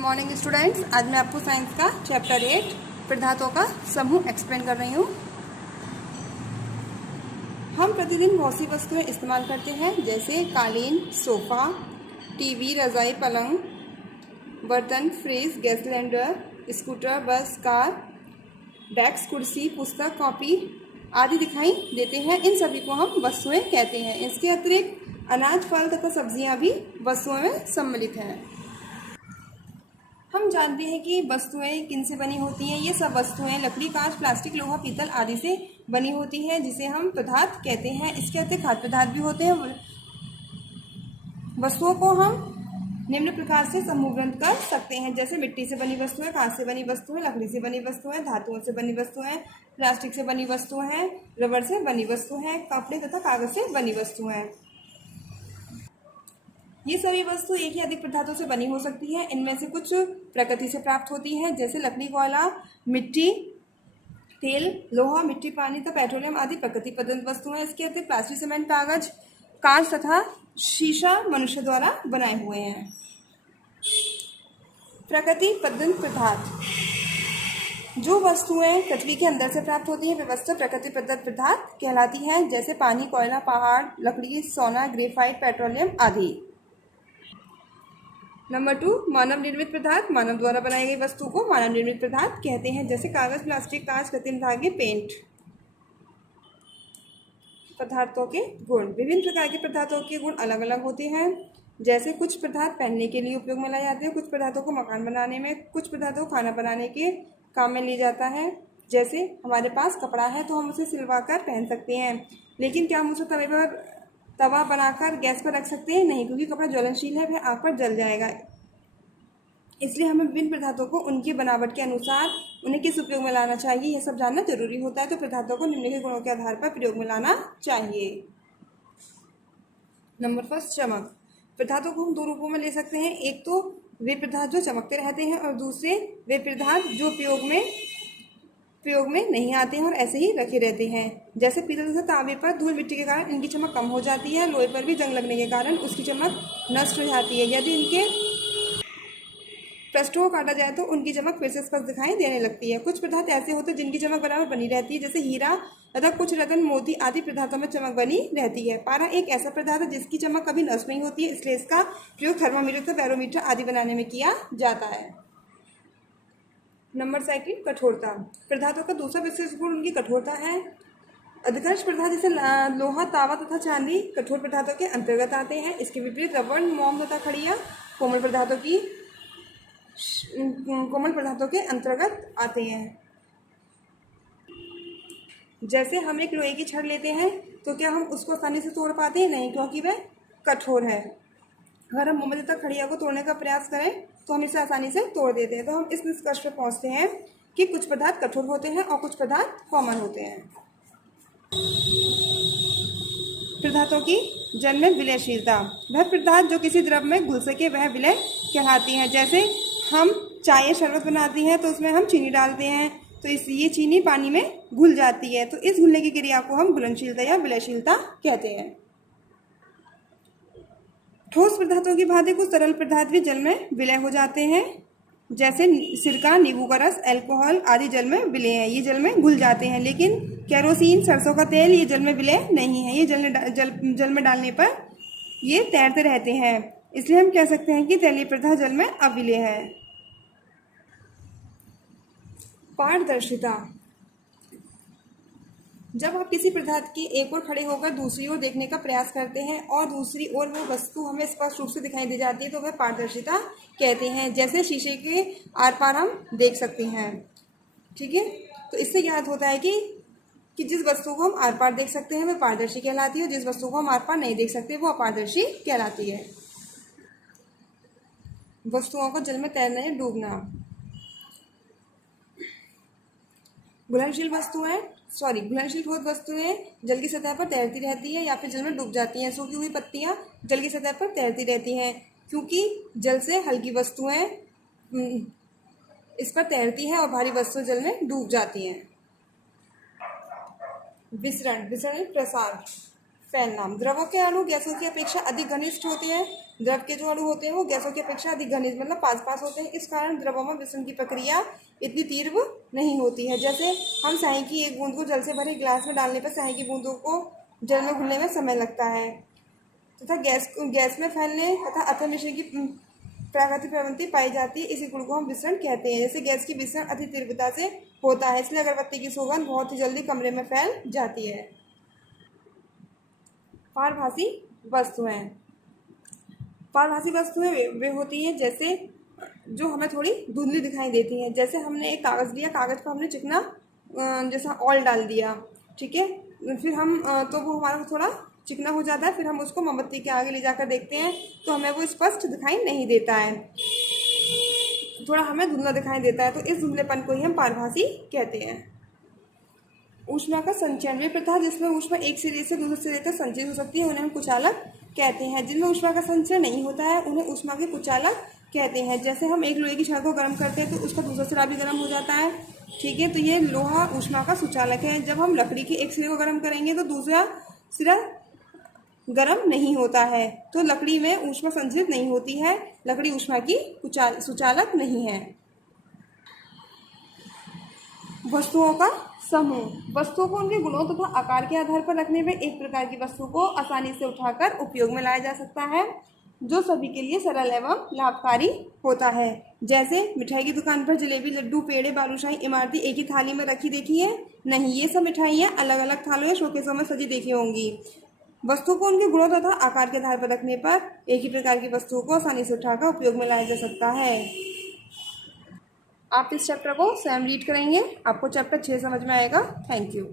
Morning students. आज मैं आपको साइंस का चैप्टर 8 पदार्थों का समूह एक्सप्लेन कर रही हूँ। हम प्रतिदिन बहुत सी वस्तुएं इस्तेमाल करते हैं, जैसे कालीन, सोफ़ा, टीवी, रज़ाई, पलंग, बर्तन, फ्रिज, गैस सिलेंडर, स्कूटर, बस, कार, डेस्क, कुर्सी, पुस्तक, कॉपी आदि दिखाई देते हैं। इन सभी को हम वस्तुएं कहते हैं। इसके अतिरिक्त अनाज, फल तथा सब्जियां भी वस्तुओं में सम्मिलित हैं। हम जानते हैं कि वस्तुएं किन से बनी होती हैं। ये सब वस्तुएं लकड़ी, कांच, प्लास्टिक, लोहा, पीतल आदि से बनी होती हैं, जिसे हम पदार्थ कहते हैं। इसके अतिरिक्त खाद्य पदार्थ भी होते हैं। वस्तुओं को हम निम्न प्रकार से समूहबद्ध कर सकते हैं, जैसे मिट्टी से बनी वस्तुएं, कांच से बनी वस्तुएं, लकड़ी से बनी वस्तुएं, धातुओं से बनी वस्तुएं, प्लास्टिक से बनी वस्तुएं, रबर से बनी वस्तुएं, कपड़े तथा कागज से बनी वस्तुएं। ये सभी वस्तु एक या अधिक पदार्थों से बनी हो सकती है। इनमें से कुछ प्रकृति से प्राप्त होती है, जैसे लकड़ी, कोयला, मिट्टी, तेल, लोहा, मिट्टी, पानी तथा पेट्रोलियम आदि प्रकृति प्रदत्त वस्तुएं। इसके अतिरिक्त प्लास्टिक, सीमेंट, कागज, कांच तथा शीशा मनुष्य द्वारा बनाए हुए हैं। प्रकृति प्रदत्त पदार्थ, जो वस्तुएं पृथ्वी के अंदर से प्राप्त होती है वे वस्तु प्रकृति प्रदत्त पदार्थ कहलाती हैं, जैसे पानी, कोयला, पहाड़, लकड़ी, सोना, ग्रेफाइट, पेट्रोलियम आदि। नंबर 2, मानव निर्मित पदार्थ। मानव द्वारा बनाई गई वस्तु को मानव निर्मित पदार्थ कहते हैं, जैसे कागज, प्लास्टिक, कांच, कृत्रिम धागे, पेंट। पदार्थों के गुण। विभिन्न प्रकार के पदार्थों के गुण अलग अलग होते हैं, जैसे कुछ पदार्थ पहनने के लिए उपयोग में लाए जाते हैं, कुछ पदार्थों को मकान बनाने में, कुछ पदार्थों को खाना बनाने के काम में लिया जाता है। जैसे हमारे पास कपड़ा है तो हम उसे सिलवा कर पहन सकते हैं, लेकिन क्या हम उसे तवा बनाकर गैस पर रख सकते हैं? नहीं, क्योंकि कपड़ा ज्वलनशील है, वह आग पर जल जाएगा। इसलिए हमें विभिन्न पदार्थों को उनकी बनावट के अनुसार उन्हें किस उपयोग में लाना चाहिए, यह सब जानना जरूरी होता है। तो पदार्थों को निम्नलिखित गुणों के आधार पर प्रयोग में लाना चाहिए। नंबर 1, चमक। पदार्थों को हम दो रूपों में ले सकते हैं। एक तो वे पदार्थ जो चमकते रहते हैं, और दूसरे वे पदार्थ जो प्रयोग में नहीं आते हैं और ऐसे ही रखे रहते हैं। जैसे पीतल तथा तांबे पर धूल मिट्टी के कारण इनकी चमक कम हो जाती है। लोहे पर भी जंग लगने के कारण उसकी चमक नष्ट हो जाती है। यदि इनके पृष्ठों को काटा जाए तो उनकी चमक फिर से स्पष्ट दिखाई देने लगती है। कुछ पदार्थ ऐसे होते हैं जिनकी चमक बराबर बनी रहती है, जैसे हीरा तथा कुछ रत्न, मोती आदि पदार्थों में चमक बनी रहती है। पारा एक ऐसा पदार्थ है जिसकी चमक कभी नष्ट नहीं होती है, इसलिए इसका प्रयोग थर्मामीटर तथा बैरोमीटर आदि बनाने में किया जाता है। नंबर 2, कठोरता। पदार्थों का दूसरा विशेष गुण उनकी कठोरता है। अधिकांश पदार्थ जैसे लोहा, तांबा तथा चांदी कठोर पदार्थों के अंतर्गत आते हैं। इसके विपरीत रबर, मोम तथा खड़िया कोमल पदार्थों के अंतर्गत आते हैं। जैसे हम एक लोहे की छड़ लेते हैं तो क्या हम उसको आसानी से तोड़ पाते हैं? नहीं, क्योंकि वह कठोर है। अगर हम मोम तथा खड़िया को तोड़ने का प्रयास करें तो हम इसे आसानी से तोड़ देते हैं। तो हम इस निष्कर्ष पर पहुंचते हैं कि कुछ पदार्थ कठोर होते हैं और कुछ पदार्थ कोमल होते हैं। पदार्थों की जल में विलयशीलता। वह पदार्थ जो किसी द्रव में घुल सके वह विलय कहलाती है। जैसे हम चाय या शरबत बनाते हैं तो उसमें हम चीनी डालते हैं, तो ये चीनी पानी में घुल जाती है। तो इस घुलने की क्रिया को हम घुलनशीलता या विलयशीलता कहते हैं। ठोस पदार्थों की भांति कुछ तरल पदार्थ भी जल में विलय हो जाते हैं, जैसे सिरका, नींबू का रस, अल्कोहल आदि जल में विलय है, ये जल में घुल जाते हैं। लेकिन केरोसिन, सरसों का तेल ये जल में विलय नहीं है, ये जल में डालने पर ये तैरते रहते हैं। इसलिए हम कह सकते हैं कि तैलीय पदार्थ जल में अविलय है। पारदर्शिता। जब आप किसी पदार्थ की एक ओर खड़े होकर दूसरी ओर देखने का प्रयास करते हैं और दूसरी ओर वो वस्तु हमें स्पष्ट रूप से दिखाई दे जाती है तो वह पारदर्शिता कहते हैं। जैसे शीशे के आर पार हम देख सकते हैं। ठीक है, तो इससे ज्ञात होता है कि जिस वस्तु को हम आर पार देख सकते हैं वह पारदर्शी कहलाती है, और जिस वस्तु को हम आर पार नहीं देख सकते वो अपारदर्शी कहलाती है। वस्तुओं को जल में तैरना या डूबना। घुलनशील ठोस वस्तुएं जल की सतह पर तैरती रहती है या फिर जल में डूब जाती हैं। सूखी हुई पत्तियां जल की सतह पर तैरती रहती हैं, क्योंकि जल से हल्की वस्तुएं इस पर तैरती हैं और भारी वस्तुएं जल में डूब जाती हैं। विसरण प्रसार। फैन नाम। द्रवों के अणु गैसों की अपेक्षा अधिक घनिष्ठ होते हैं। द्रव के जो अणु होते हैं वो गैसों की अपेक्षा अधिक घनिष्ठ मतलब पास पास होते हैं। इस कारण द्रवों में विसरण की प्रक्रिया इतनी तीव्र नहीं होती है। जैसे हम स्याही की एक बूंद को जल से भरे गिलास में डालने पर स्याही की बूंदों को जल में घुलने में समय लगता है तथा गैस में फैलने तथा अथवा मिश्रण की प्राकृतिक प्रवृत्ति पाई जाती है। इसी गुण को हम विसरण कहते हैं। जैसे गैस की विसरण अति तीव्रता से होता है, इसलिए अगरबत्ती की सुगंध बहुत ही जल्दी कमरे में फैल जाती है। पारभासी वस्तुएं। पारभासी वस्तुएं वे होती हैं जैसे जो हमें थोड़ी धुंधली दिखाई देती हैं। जैसे हमने एक कागज़ लिया, कागज़ पर हमने चिकना जैसा ऑयल डाल दिया, ठीक है, फिर हम तो वो हमारा थोड़ा चिकना हो जाता है। फिर हम उसको मोमबत्ती के आगे ले जाकर देखते हैं तो हमें वो स्पष्ट दिखाई नहीं देता है, थोड़ा हमें धुंधला दिखाई देता है। तो इस धुंधलेपन को ही हम पारभासी कहते हैं। ऊष्मा का संचयन, वे प्रथा जिसमें ऊष्मा एक सिरे से दूसरे सिरे तक संचित हो सकती है उन्हें हम कुचालक कहते हैं। जिनमें ऊष्मा का संचय नहीं होता है उन्हें ऊष्मा के कुचालक कहते हैं। जैसे हम एक लोहे की छड़ को गर्म करते हैं तो उसका दूसरा सिरा भी गर्म हो जाता है, ठीक है, तो ये लोहा ऊष्मा का सुचालक है। जब हम लकड़ी के एक सिरे को गर्म करेंगे तो दूसरा सिरा गर्म नहीं होता है, तो लकड़ी में ऊष्मा संचित नहीं होती है, लकड़ी ऊष्मा की सुचालक नहीं है। वस्तुओं का समूह। वस्तुओं को उनके गुणों तथा आकार के आधार पर रखने में एक प्रकार की वस्तु को आसानी से उठाकर उपयोग में लाया जा सकता है जो सभी के लिए सरल एवं लाभकारी होता है। जैसे मिठाई की दुकान पर जलेबी, लड्डू, पेड़े, बालूशाही, इमारती एक ही थाली में रखी देखी है? नहीं, ये सब मिठाइयाँ अलग अलग थालों या शोकेसों में सजी देखी होंगी। वस्तु को उनके गुणों तथा आकार के आधार पर रखने पर एक ही प्रकार की वस्तुओं को आसानी से उठाकर उपयोग में लाया जा सकता है। आप इस चैप्टर को स्वयं रीड करेंगे, आपको चैप्टर 6 समझ में आएगा। Thank you.